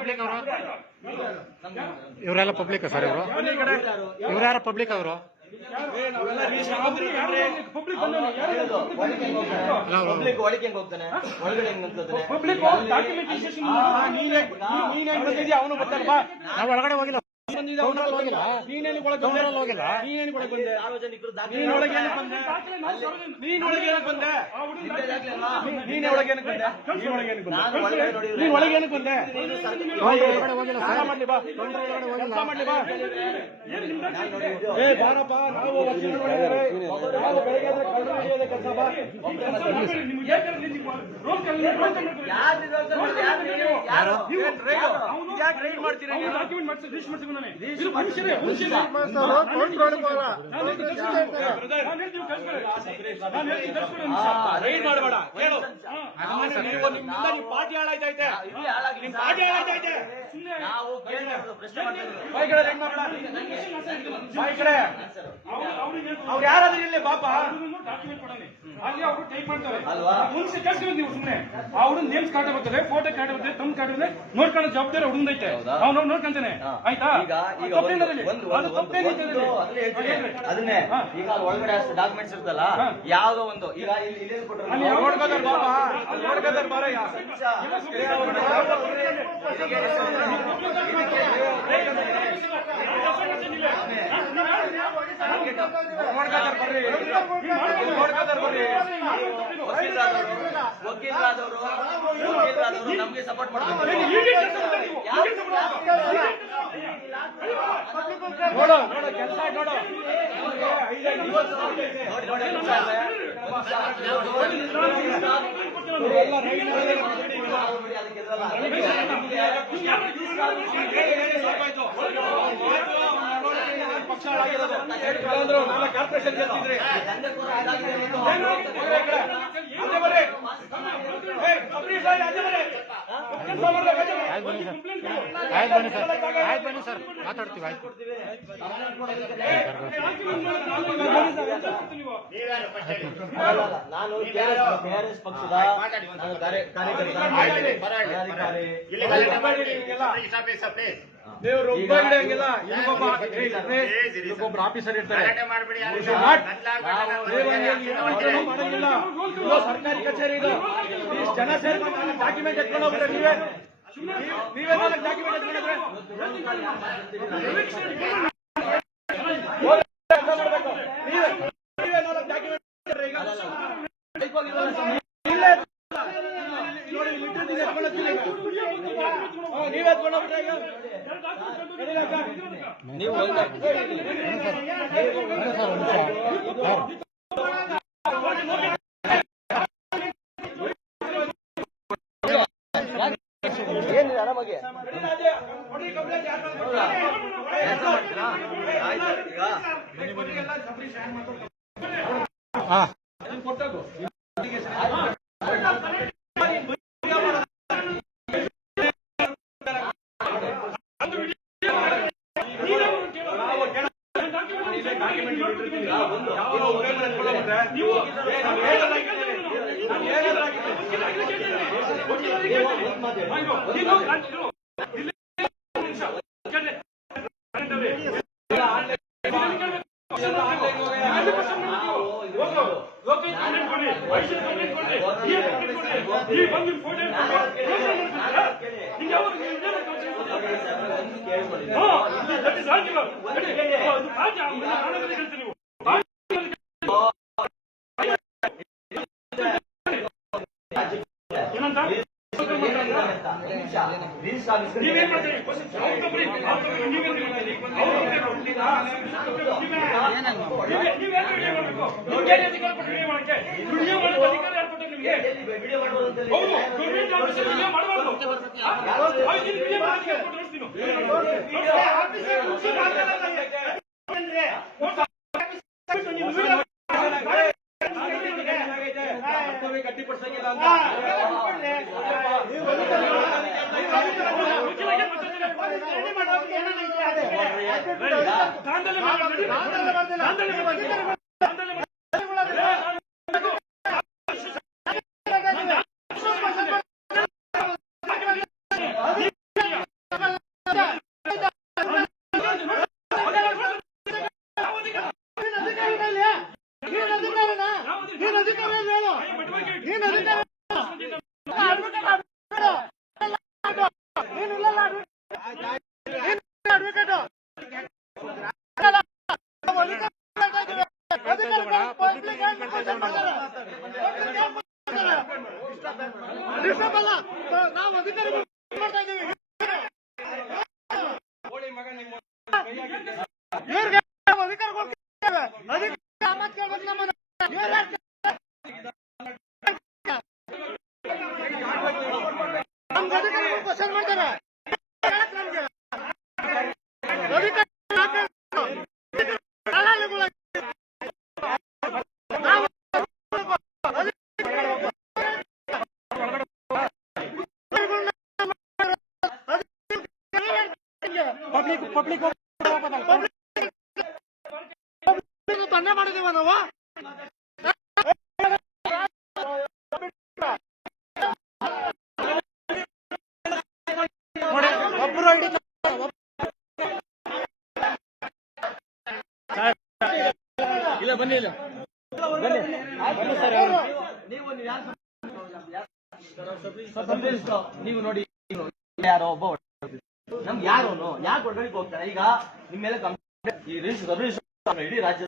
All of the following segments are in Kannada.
ಪಬ್ಲಿಕ್ ಅವರು ಇವರೆಲ್ಲ ಪಬ್ಲಿಕ್ ಸರ್ ಇವರು ಇವರ್ಯಾರ ಪಬ್ಲಿಕ್ ಅವರು ಒಳಗೆ ಹೋಗ್ತಾನೆ ಒಳಗಡೆ ಅವನು ಬರ್ತಾರಪ್ಪ ನಾವು ಒಳಗಡೆ ಹೋಗಿಲ್ಲ ಸಾರ್ವಜನಿಕರು ಪಾರ್ಟಿ ಹಾಳಾಯ್ತೈತೆ ಅವ್ರು ಯಾರಾದ್ರೂ ಇಲ್ಲಿ ಪಾಪ ಅಲ್ಲಿ ಅವರು ಟೈಪ್ ಮಾಡ್ತಾರೆ ಮುಂಚೆ ಕಳ್ಸ್ಕೊಂಡು ನೀವು ಸುಮ್ಮನೆ ಅವ್ರು ನೇಮ್ಸ್ ಕಾರ್ಡ್ ಬರ್ತಾರೆ ಫೋಟೋ ಕಾರ್ಡ್ ಬರ್ತದೆ ತಮ್ಮ ಕಾರ್ಡ್ ಬರ್ತದೆ ನೋಡ್ಕೊಳ್ಳೋ ಜವಾಬ್ದಾರಿ ಹುಡುಗೈತೆ ಅವ್ನು ನೋಡ್ಕೊಂತಾನೆ ಆಯ್ತಾ ಅದನ್ನೇ ಈಗ ಒಳಗಡೆ ಡಾಕ್ಯುಮೆಂಟ್ಸ್ ಇರ್ತಲ್ಲ ಯಾವ್ದೋ ಒಂದು ಈಗ ಇಲ್ಲಿ ವಕೀಲರಾದವರು ನಮ್ಗೆ ಸಪೋರ್ಟ್ ಮಾಡ್ತಾರೆ ಕೆಲಸ ನೋಡು ಪಕ್ಷ ಕಾರ್ಪೊರೇಷನ್ ಗೆಲ್ತಿದ್ರಿ ಆಯ್ತು ಬನ್ನಿ ಸರ್ ಮಾತಾಡ್ತೀವಿ ಆಯ್ತು ನಾನು ಕೆಆರ್ಎಸ್ ಪಕ್ಷದ ನೀವು ಒಬ್ಬರು ಆಫೀಸರ್ ಇರ್ತಾರೆ ಸರ್ಕಾರಿ ಕಚೇರಿ ಇದು ಜನ ಸೇರ್ಕೊಂಡು ಡಾಕ್ಯುಮೆಂಟ್ ಎತ್ಕೊಂಡು ಹೋಗ್ತಾರೆ ನೀವೇ ಡಾಕ್ಯುಮೆಂಟ್ ಎತ್ಕೊಂಡ್ರೆ ನೀವೇ ಎತ್ಕೊಂಡೋಗ್ಬಿಟ್ರೆ ನೀವು ಏನಿದೆ ಆರಾಮಾಗಿ ನಾವು ಅಧಿಕಾರಿಗಳು ಮಾಡ್ತಾ ಇದ್ದೀವಿ. ಇವ್ರಿಗೆ ಅಧಿಕಾರಿಗಳು ಕ್ವಶನ್ ಮಾಡ್ತಾರೆ. ಪಬ್ಲಿಕ್ ತಂದೆ ಮಾಡಿದೀವ ನಾವು. ಒಬ್ಬರು ಇಲ್ಲ ಬನ್ನಿ, ಇಲ್ಲ ಬನ್ನಿ ಸರ್. ನೀವು ನೋಡಿ ಯಾರೋ ಒಬ್ಬ ನಮ್ಗೆ ಯಾರೋನು ಯಾಕೆ ಒಳಗಡೆ ಹೋಗ್ತಾರೆ? ಈಗ ನಿಮ್ಮ ಮೇಲೆ ಇಡೀ ರಾಜ್ಯ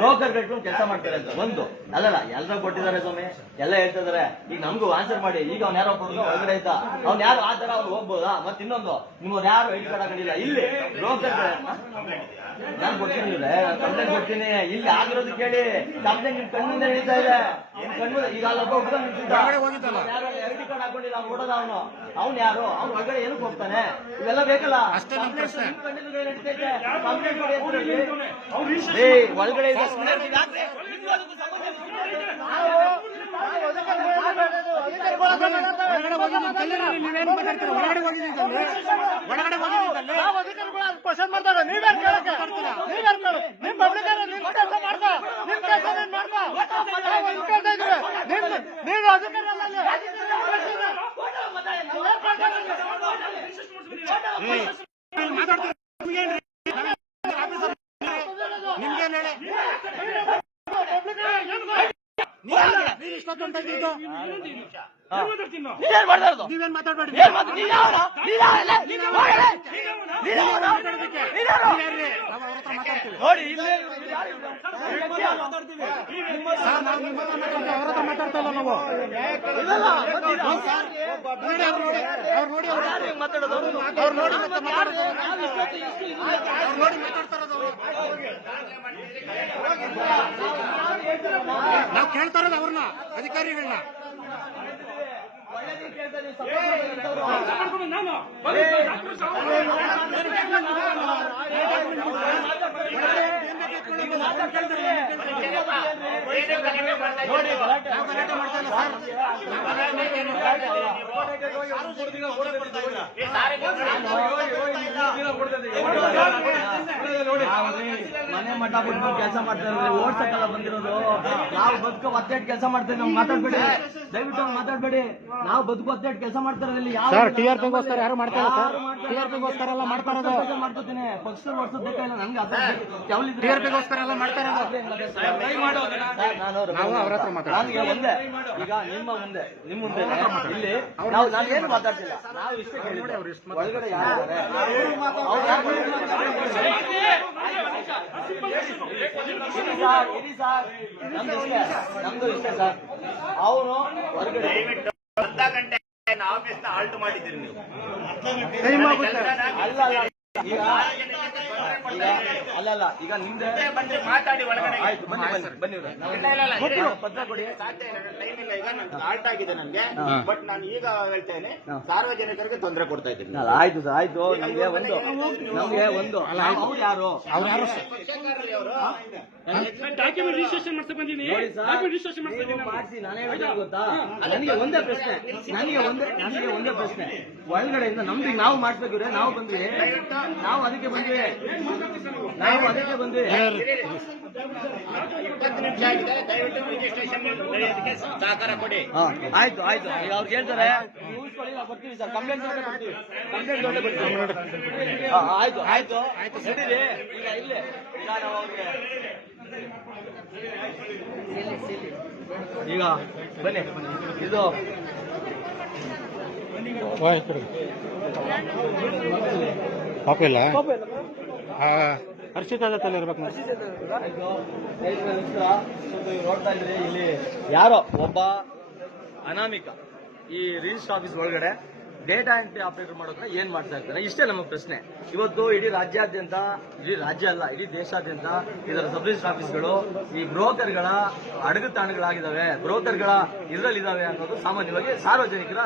ಬ್ರೋಕರ್ ಕಟ್ಕೊಂಡು ಕೆಲಸ ಮಾಡ್ತಾರೆ ಅಂತ ಒಂದು ಅಲ್ಲಲ್ಲ, ಎಲ್ಲರೂ ಕೊಟ್ಟಿದ್ದಾರೆ ಸ್ವಾಮಿ, ಎಲ್ಲ ಹೇಳ್ತಾ ಇದಾರೆ. ಈಗ ನಮ್ಗೂ ಆನ್ಸರ್ ಮಾಡಿ. ಈಗ ಅವ್ನು ಯಾರೋ ಒಳಗಡೆ ಇದ್ದ, ಅವ್ನು ಯಾರು ಆ ತರ ಅವ್ನು ಹೋಗ್ಬೋದಾ? ಮತ್ತೆ ಇನ್ನೊಂದು, ನಿಮ್ಮವ್ರು ಯಾರು ಐಡಿ ಕಾರ್ಡ್ ಹಾಕೊಂಡಿಲ್ಲ ಇಲ್ಲಿ ಬ್ರೋಕರ್. ನಾನು ಕೊಡ್ತೀನಿ, ಕಂಪ್ಲೇಂಟ್ ಕೊಡ್ತೀನಿ. ಇಲ್ಲಿ ಆಗಿರೋದು ಕೇಳಿ, ಕಂಪ್ಲೇಂಟ್ ನಿಮ್ ಕಣ್ಣಿಂದ ನಡೀತಾ ಇದೆ. ನಿಮ್ ಕಣ್ಣು ಈಗ ಅಲ್ಲೊಬ್ಬ ಹುಡುಗ ಯಾರು ಐಡಿ ಕಾರ್ಡ್ ಹಾಕೊಂಡಿಲ್ಲ, ಅವ್ನು ಓಡೋದ ಅವ್ನು ಯಾರು? ಅವ್ನು ಒಳಗಡೆ ಏನಕ್ಕೆ ಹೋಗ್ತಾನೆ? ಇವೆಲ್ಲ ಬೇಕಲ್ಲ. ನಿಮ್ ಕಣ್ಣಿಂದ ನಡೀತೈತೆ, ಕಂಪ್ಲೇಂಟ್ ಕೊಡಿ ಒಳಗಡೆ ಇದೆ. ಕ್ವಶನ್ ಮಾಡ್ತಾರೆ. ನೀವೇನ್ ಕೇಳಕ್ಕೆ? ನೀವೇನ್ ಕೇಳು? ನಿಮ್ ಪಬ್ಲಿಕ್ ನಿಮ್ ಕೆಲಸ ಮಾಡ್ತಾ, ನಿಮ್ ಕೆಲಸ ನೀನ್ ಮಾಡ್ತಾ ಕೇಳ್ತಾ ಇದ್ದೀವಿ. ನೀನು ಅಧಿಕಾರಿ ಅಲ್ಲ. ನೀವೇನ್ ಮಾತಾಡ್ಬೇಡಿ. ನೋಡಿ ಇಲ್ಲೇ ಅವ್ರ ಹತ್ರ ಮಾತಾಡ್ತಾ ಇಲ್ಲ ನಾವು. ಅವ್ರು ನೋಡಿ ಮತ್ತೆ ನಾವು ಕೇಳ್ತಾ ಇರೋದು ಅವ್ರನ್ನ, ಅಧಿಕಾರಿಗಳನ್ನ. ಮನೆ ಮಠ ಬಿಟ್ಟು ಕೆಲಸ ಮಾಡ್ತಾ ಇರೋದು, ಓಡ್ಸಕ್ಕೆಲ್ಲ ಬಂದಿರೋದು. ನಾವು ಬದುಕೋ ಒತ್ತೇಟ್ ಕೆಲಸ ಮಾಡ್ತೇವೆ. ನಾವು ಮಾತಾಡ್ಬೇಡಿ, ದಯವಿಟ್ಟು ಮಾತಾಡ್ಬೇಡಿ. ನಾವು ಬದುಕು ಒತ್ತೇಟ್ ಕೆಲಸ ಮಾಡ್ತಾ ಇರೋದ್ರಲ್ಲಿ ಸರ್ TRPಗೋಸ್ಕರ ಯಾರು ಮಾಡ್ತಾರೆ ಸರ್? TRPಗೋಸ್ಕರ ಎಲ್ಲ ಮಾಡ್ತಾ ಇರೋದು. ಮಾಡ್ಕೋತೀನಿ. ಪಕ್ಷದ ವರ್ಷದ ಬೇಕಾಗಿಲ್ಲ ನನ್ಗೆ. TRPಗೋಸ್ಕರ ಎಲ್ಲ ಮಾಡ್ತಾ ಇರೋದು. ನಾವು ಅವ್ರ ಹತ್ರ ನನಗೆ ಒಂದೇ, ಈಗ ನಿಮ್ಮ ಮುಂದೆ ಇಲ್ಲಿ ನಾನು ಏನು ಮಾತಾಡ್ತಿಲ್ಲ. ನಾವು ಇಷ್ಟೇ ಕೇಳಿದ್ವಿ, ಒಳಗಡೆ ಯಾರಿದ್ದಾರೆ ನಮ್ದು ಇಷ್ಟೇ ಸರ್. ಅವನು ಹೊರಗಡೆ ಅರ್ಧ ಗಂಟೆ ಆಫೀಸ್ ನ ಹಾಲ್ಟ್ ಮಾಡಿದ್ದೀರಿ ನೀವು. ಅಲ್ಲಲ್ಲ, ಈಗ ನಿಮ್ದೆ ಬಂದು ಮಾತಾಡಿ ಒಳಗಡೆ. ಆಯ್ತು, ಬನ್ನಿ ಪತ್ರ ಕೊಡಿ. ಟೈಮ್ ಇಲ್ಲ, ಈಗ ಹಾಲ್ಟ್ ಆಗಿದೆ ನನಗೆ. ಬಟ್ ನಾನು ಈಗ ಹೇಳ್ತೇನೆ, ಸಾರ್ವಜನಿಕರಿಗೆ ತೊಂದರೆ ಕೊಡ್ತಾ ಇದ್ದೀನಿ. ಆಯ್ತು ಸರ್, ಆಯ್ತು. ನಮ್ಗೆ ಒಂದು ಅವ್ರು ಯಾರು? ಡಾಕ್ಯುಮೆಂಟ್ ರಿಜಿಸ್ಟ್ರೇಷನ್ ಮಾಡ್ತಾ ಬಂದಿನಿ. ಮಾಡಿಸಿ ನಾನೇ ಹೇಳ್ತೀನಿ ಗೊತ್ತಾ? ನನಗೆ ಒಂದೇ ಪ್ರಶ್ನೆ, ಒಳಗಡೆಯಿಂದ ನಮ್ದು ನಾವು ಮಾಡಿಸ್ಬೇಕ್ರೆ ನಾವು ಬಂದ್ವಿ, ನಾವು ಅದಕ್ಕೆ ಬಂದ್ವಿ. 20 ನಿಮಿಷ ಆಗಿದೆ, ದಯವಿಟ್ಟು ರಿಜಿಸ್ಟ್ರೇಷನ್ ನಡೆಯೋದಕ್ಕೆ ಸಹಕಾರ ಕೊಡಿ. ಆಯ್ತು. ಈಗ ಅವ್ರು ಕೇಳ್ತಾರೆ, ಬರ್ತೀವಿ ಸರ್. ಕಂಪ್ಲೇಂಟ್ ಬರ್ತೀವಿ. ಆಯ್ತು ನಡೀರಿ. ಈಗ ಇಲ್ಲೇ ಈಗ ನಾವು ಅವ್ರಿಗೆ ಈಗ ಬನ್ನಿ ಇದು ಪಾಪ ಇಲ್ಲ ಹರ್ಷಿತಾ ಜೊತೆಲಿ ಇರ್ಬೇಕು ನೋಡಿ. ನೋಡ್ತಾ ಇದ್ರಿ ಇಲ್ಲಿ ಯಾರೋ ಒಬ್ಬ ಅನಾಮಿಕ ಈ ರಿಜಿಸ್ಟರ್ ಆಫೀಸ್ ಒಳಗಡೆ ಡೇಟಾ ಎಂಟ್ರಿ ಆಪರೇಟರ್ ಮಾಡೋದ್ರೆ ಏನ್ ಮಾಡ್ತಾ ಇರ್ತಾರೆ, ಇಷ್ಟೇ ನಮ್ಮ ಪ್ರಶ್ನೆ. ಇವತ್ತು ಇಡೀ ರಾಜ್ಯಾದ್ಯಂತ, ಇಡೀ ರಾಜ್ಯ ಅಲ್ಲ ಇಡೀ ದೇಶಾದ್ಯಂತ ಇದರ ಸಬ್ ರಿಜಿಸ್ಟರ್ ಆಫೀಸ್ಗಳು ಈ ಬ್ರೋಕರ್ಗಳ ಅಡಗುತಾಣಗಳಾಗಿದ್ದಾವೆ, ಬ್ರೋಕರ್ಗಳ ಇದರಲ್ಲಿದ್ದಾವೆ ಅನ್ನೋದು ಸಾಮಾನ್ಯವಾಗಿ ಸಾರ್ವಜನಿಕರ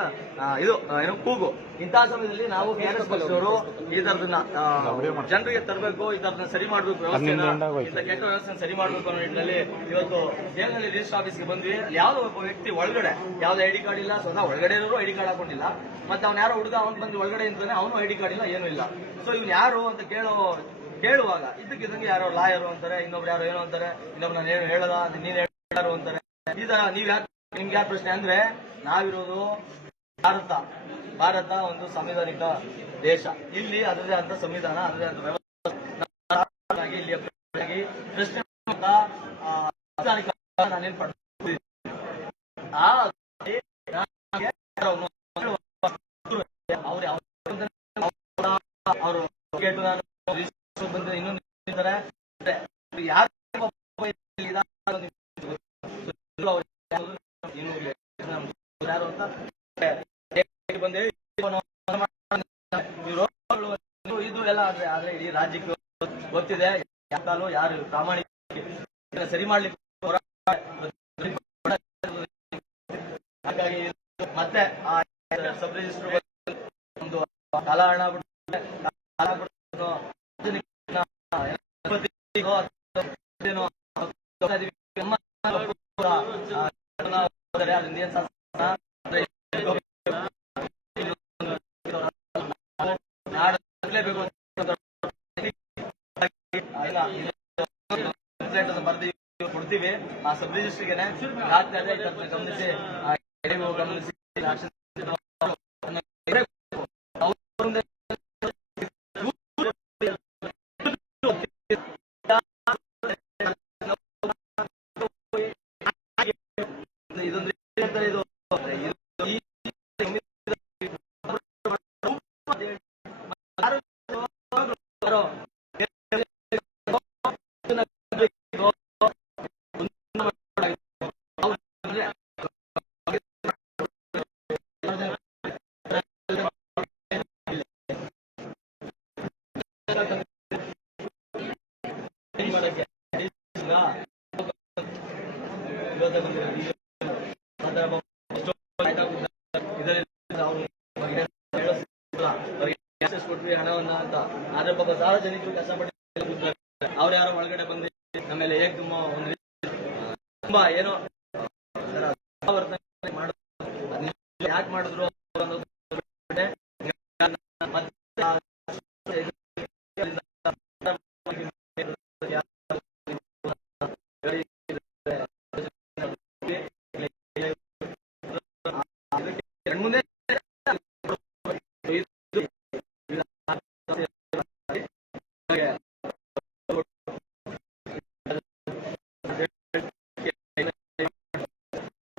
ಇದು ಏನು ಕೂಗು. ಇಂತಹ ಸಮಯದಲ್ಲಿ ನಾವು KRS ಪಕ್ಷದವರು ಈ ತರದನ್ನ ಜನರಿಗೆ ತರಬೇಕು, ಈ ತರದನ್ನ ಸರಿ ಮಾಡಬೇಕು, ವ್ಯವಸ್ಥೆ ಕೆಟ್ಟ ವ್ಯವಸ್ಥೆ ಸರಿ ಮಾಡಬೇಕು ಅನ್ನೋ ನಿಟ್ಟಿನಲ್ಲಿ ಇವತ್ತು ಜೈಲಿನಲ್ಲಿ ರಿಜಿಸ್ಟರ್ ಆಫೀಸ್ಗೆ ಬಂದ್ವಿ. ಯಾವುದೋ ಒಬ್ಬ ವ್ಯಕ್ತಿ ಒಳಗಡೆ ಯಾವುದೇ ಐಡಿ ಕಾರ್ಡ್ ಇಲ್ಲ, ಸ್ವತಃ ಒಳಗಡೆ ಇರೋರು ಐಡಿ ಕಾರ್ಡ್ ಹಾಕೊಂಡಿಲ್ಲ, ಮತ್ತೆ ಅವ್ನು ಯಾರೋ ಹುಡುಗ ಅವ್ನು ಬಂದು ಒಳಗಡೆ ಇರ್ತಾನೆ, ಅವನು ಐಡಿ ಕಾರ್ಡ್ ಇಲ್ಲ, ಏನೂ ಇಲ್ಲ. ಸೊ ಇವ್ನು ಯಾರು ಅಂತ ಕೇಳುವಾಗ ಇದ್ದಕ್ಕಿದ್ದಂಗೆ ಯಾರೋ ಲಾಯರು ಅಂತಾರೆ, ಇನ್ನೊಬ್ರು ಯಾರೋ ಏನೋ ಅಂತಾರೆ, ಇನ್ನೊಬ್ರು ನಾನು ಏನು ಹೇಳಲ್ಲ ನೀನ್ ಯಾರು ಅಂತಾರೆ. ಈ ತರ ನಿಮ್ಗೆ ಯಾರು ಪ್ರಶ್ನೆ ಅಂದ್ರೆ, ನಾವಿರೋದು ಭಾರತ ಒಂದು ಸಂವಿಧಾನಿಕ ದೇಶ. ಇಲ್ಲಿ ಅದರದೇ ಆದ ಸಂವಿಧಾನ, ಅದರದೇ ಆದ ವ್ಯವಸ್ಥೆ, ಇಲ್ಲಿ ಪ್ರಶ್ನೆ ನಾನೇನ್ ಪಡ್ತೀನಿ ಅವರು ಇನ್ನೊಂದು ಯಾರು ಅಂತ ಬಂದು ಇದು ಎಲ್ಲ ಆದ್ರೆ ಇಡೀ ರಾಜ್ಯಕ್ಕೆ ಗೊತ್ತಿದೆ ಯಾರು ಪ್ರಾಮಾಣಿಕ ಸರಿ ಮಾಡ್ಲಿಕ್ಕೆ. ಹಾಗಾಗಿ ಮತ್ತೆ ಸಬ್ ರಿಜಿಸ್ಟರ್ ಒಂದು ಕಾಲಹರಣ ಬರ್ದು ಕೊಡ್ತೀವಿ ಆ ಸಬ್ ರಿಜಿಸ್ಟರ್ಗೆ ಗಮನಿಸಿ ಗಮನಿಸಿ ಇದೊಂದು ಇದು ಕೊಟ್ವಿ ಹಣವನ್ನ ಅಂತ. ಆದ್ರೆ ಪಾಪ ಸಾರ್ವಜನಿಕರು ಕಷ್ಟಪಟ್ಟು ಅವ್ರು ಯಾರೋ ಒಳಗಡೆ ಬಂದು ನಮ್ಮೇಲೆ ಹೇಗೆ ತುಂಬಾ ಏನೋ ಯಾಕೆ ಮಾಡಿದ್ರು